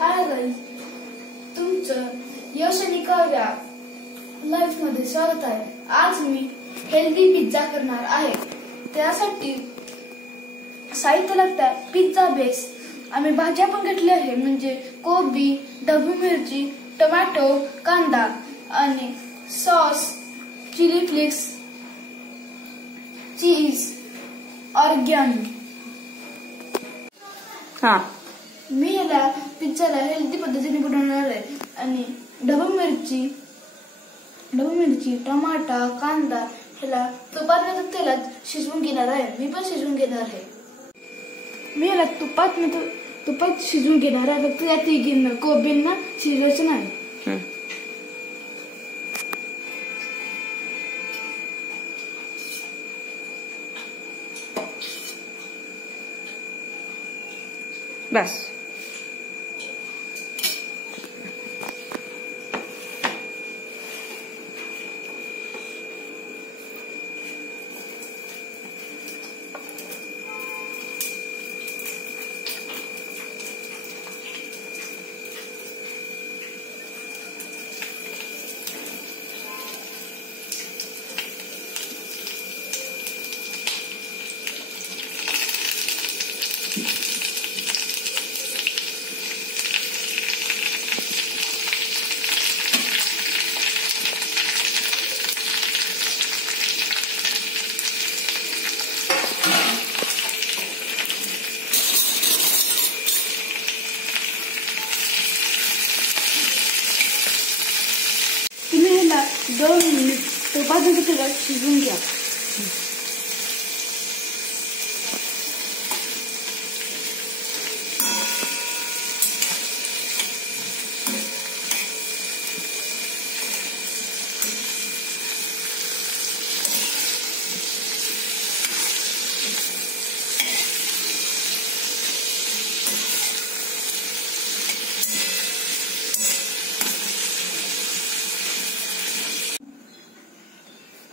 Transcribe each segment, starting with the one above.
Hi guys, तुमचं यश आणि Kavya life मध्ये स्वागत आहे. आज मी हेल्दी पिझ्झा करणार आहे. त्यासाठी साहित्य लागतात पिझ्झा बेस. आम्ही भाज्या पण घेतल्या आहे, म्हणजे कोबी, ढबू मिरची, टोमॅटो, कांदा आणि सॉस, चिली फ्लेक्स, चीज, ऑर्गॅनो. मी याला पिझ्झाला हेल्दी पद्धतीने बनवणार आहे. आणि ढबू मिरची, टमाटा, कांदा ह्याला तुपात तेलात शिजवून घेणार आहे. मी पण शिजवून घेणार आहे. मी याला तुपात शिजवून घेणार आहे. फक्त या तिघींना कोबींना शिजवायचं नाही. बस. तुम्ही ह्याला 2 मिनिट तुपात तेलात शिजवून घ्या.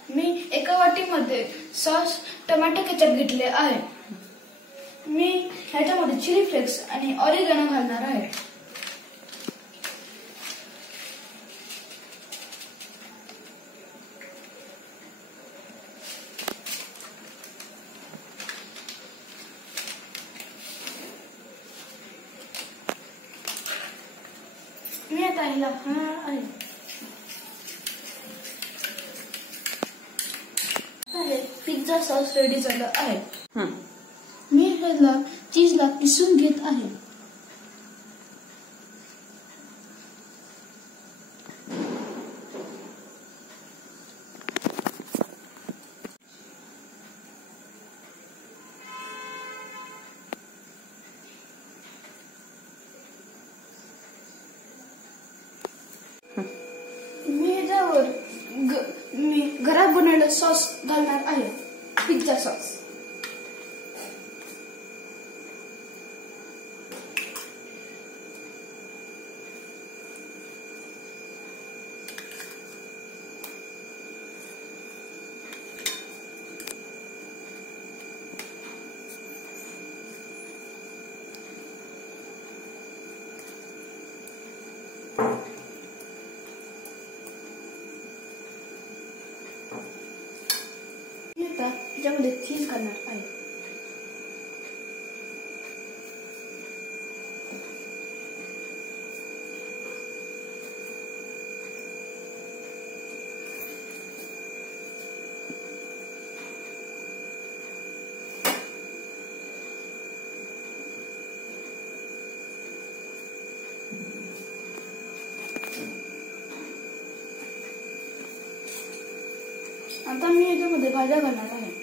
मी एका वाटीमध्ये सॉस टोमॅटो केचप घेतले आहे. मी ह्याच्यामध्ये चिली फ्लेक्स आणि ऑरिगॅनो घालणार आहे. मी आता ह्याला पिझ्झा सॉस रेडी झाला आहे. मी ह्याला चीजला किसून घेत आहे. मी ह्याच्यावर मी घरात बनवलेला सॉस घालणार आहे, पिझ्झा सॉस. त्याच्यामध्ये चीज घालणार आहे. आता मी याच्यामध्ये भाज्या घालणार आहे.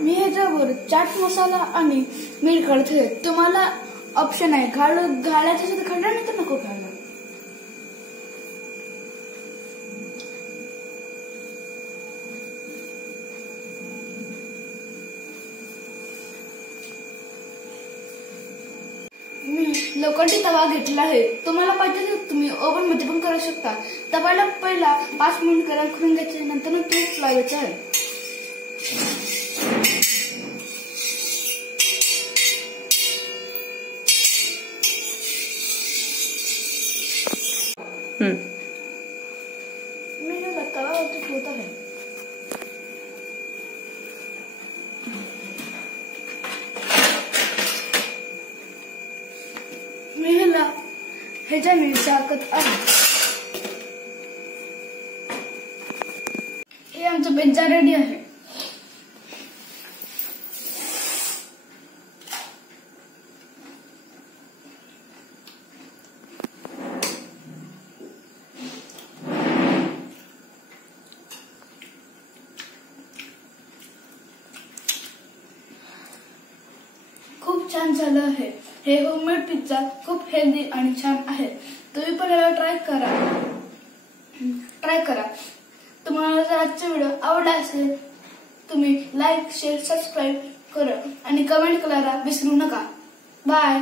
मी ह्याच्यावर चाट मसाला आणि मीठ घालते. तुम्हाला ऑप्शन आहे, घालायचं असेल तर घाला, नाही तर नको घाला. मी लोखंडी तवा घेतला आहे. तुम्हाला पाहिजे तर तुम्ही ओव्हन मध्ये पण करू शकता. तव्याला पहिला 5 मिनिट गरम करून घ्यायचे, नंतर तूप लावायचे आहे. मी तव्यावरती ठेवत आहे. मी ह्याच्याने झाकत आहे. हे आमचं पिझ्झा रेडी आहे. खूप छान झालं आहे. हे होममेड पिझ्झा खूप हेल्दी आणि छान आहे. तुम्ही पण याला ट्राय करा. तुम्हाला जर आजचा व्हिडिओ आवडला असेल तुम्ही लाईक, शेअर, सबस्क्राईब करा आणि कमेंट करायला विसरू नका. बाय.